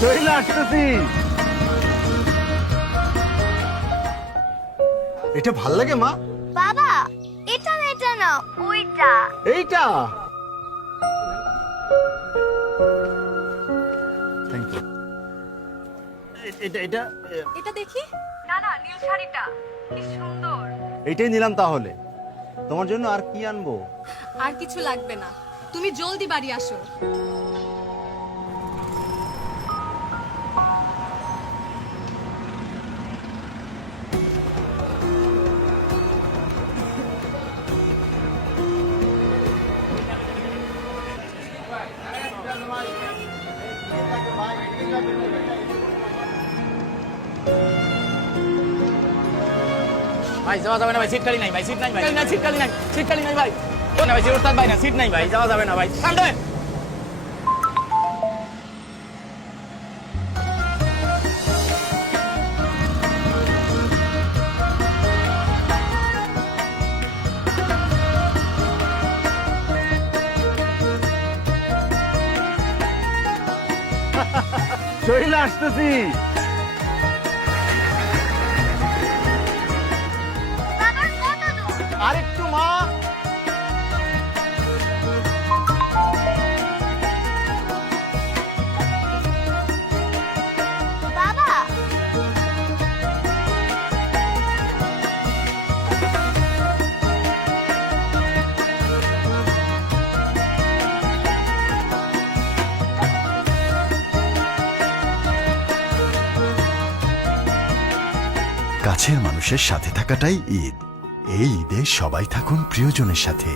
চলে আসতেছি। এটা ভাল লাগে মা? বাবা এটা না এটা না ওইটা। এইটা থ্যাংক ইউ। এটা এটা এটা দেখি। না না, নীল শাড়িটা কি সুন্দর। এইটাই নিলাম তাহলে। তোমার জন্য আর কি আনবো? আর কিছু লাগবে না, তুমি জলদি বাড়ি আসো। ভাই যাওয়া যাবে না ভাই, সিট খালি নাই ভাই, সিট নাই ভাই, সিট খালি নাই, সিট খালি নাই ভাই, ও না ভাই, সিট উস্তাদ ভাই না, সিট নাই ভাই, যাওয়া যাবে না ভাই, সামনে। চলে আসতেছি। বাবার কত দূর? আরেকটু মা। বাবা কাছের মানুষের সাথে থাকাটাই ঈদ। এই ঈদে সবাই থাকুন প্রিয়জনের সাথে।